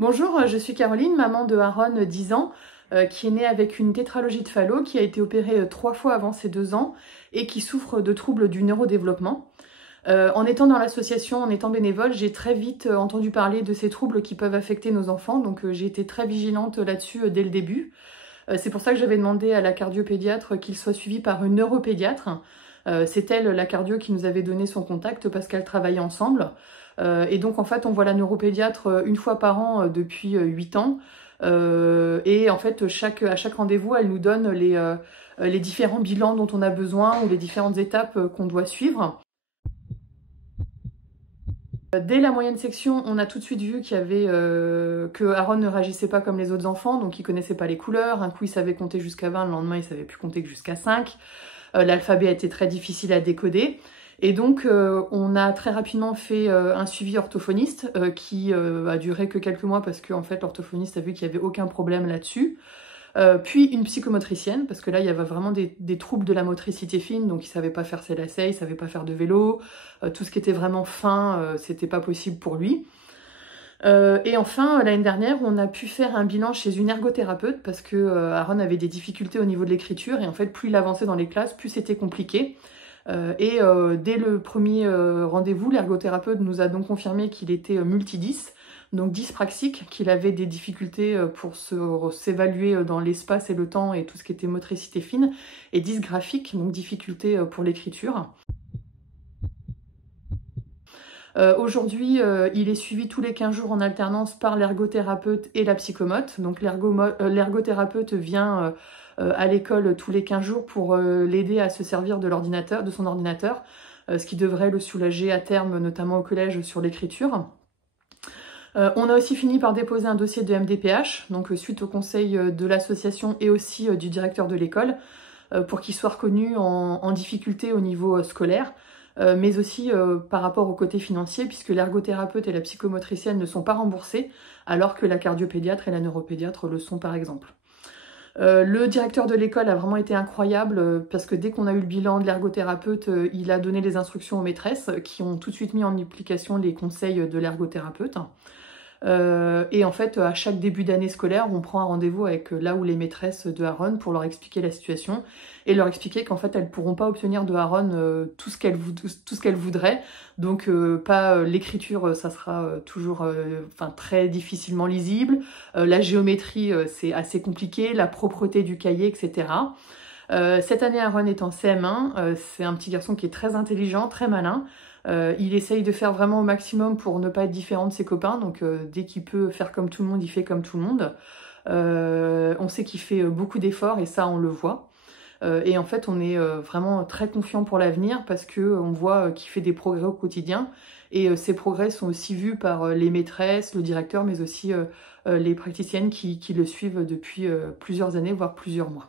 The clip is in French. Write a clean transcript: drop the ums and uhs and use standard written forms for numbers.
Bonjour, je suis Caroline, maman de Aaron, 10 ans, qui est née avec une tétralogie de Fallot, qui a été opérée 3 fois avant ses 2 ans et qui souffre de troubles du neurodéveloppement. En étant dans l'association, en étant bénévole, j'ai très vite entendu parler de ces troubles qui peuvent affecter nos enfants, donc j'ai été très vigilante là-dessus dès le début. C'est pour ça que j'avais demandé à la cardiopédiatre qu'il soit suivi par une neuropédiatre. C'est elle, la cardio, qui nous avait donné son contact parce qu'elle travaillait ensemble. Et donc en fait on voit la neuropédiatre une fois par an depuis 8 ans. Et en fait à chaque rendez-vous elle nous donne les différents bilans dont on a besoin ou les différentes étapes qu'on doit suivre. Dès la moyenne section, on a tout de suite vu qu'il y avait que Aaron ne réagissait pas comme les autres enfants, donc il connaissait pas les couleurs. Un coup il savait compter jusqu'à 20, le lendemain il savait plus compter que jusqu'à 5. L'alphabet a été très difficile à décoder. Et donc on a très rapidement fait un suivi orthophoniste qui a duré que quelques mois parce que en fait l'orthophoniste a vu qu'il n'y avait aucun problème là-dessus. Puis une psychomotricienne, parce que là il y avait vraiment des troubles de la motricité fine, donc il savait pas faire ses lacets, il savait pas faire de vélo, tout ce qui était vraiment fin, c'était pas possible pour lui. Et enfin, l'année dernière, on a pu faire un bilan chez une ergothérapeute parce que Aaron avait des difficultés au niveau de l'écriture et en fait, plus il avançait dans les classes, plus c'était compliqué. Dès le premier rendez-vous, l'ergothérapeute nous a donc confirmé qu'il était multi-10, donc dyspraxique, qu'il avait des difficultés pour s'évaluer dans l'espace et le temps et tout ce qui était motricité fine, et dysgraphique, donc difficulté pour l'écriture. Aujourd'hui, il est suivi tous les 15 jours en alternance par l'ergothérapeute et la psychomote. Donc l'ergothérapeute vient à l'école tous les 15 jours pour l'aider à se servir de son ordinateur, ce qui devrait le soulager à terme, notamment au collège, sur l'écriture. On a aussi fini par déposer un dossier de MDPH, donc suite au conseil de l'association et aussi du directeur de l'école, pour qu'il soit reconnu en difficulté au niveau scolaire. Mais aussi par rapport au côté financier, puisque l'ergothérapeute et la psychomotricienne ne sont pas remboursés, alors que la cardiopédiatre et la neuropédiatre le sont par exemple. Le directeur de l'école a vraiment été incroyable, parce que dès qu'on a eu le bilan de l'ergothérapeute, il a donné les instructions aux maîtresses, qui ont tout de suite mis en application les conseils de l'ergothérapeute. Et en fait, à chaque début d'année scolaire, on prend un rendez-vous avec là où les maîtresses de Aaron pour leur expliquer la situation et leur expliquer qu'en fait, elles ne pourront pas obtenir de Aaron tout ce qu'elles voudraient. Donc, pas l'écriture, ça sera toujours très difficilement lisible. La géométrie, c'est assez compliqué. La propreté du cahier, etc. Cette année, Aaron est en CM1. C'est un petit garçon qui est très intelligent, très malin. Il essaye de faire vraiment au maximum pour ne pas être différent de ses copains, donc dès qu'il peut faire comme tout le monde, il fait comme tout le monde. On sait qu'il fait beaucoup d'efforts et ça, on le voit. Et en fait, on est vraiment très confiant pour l'avenir parce qu'on voit qu'il fait des progrès au quotidien. Et ces progrès sont aussi vus par les maîtresses, le directeur, mais aussi les praticiennes qui le suivent depuis plusieurs années, voire plusieurs mois.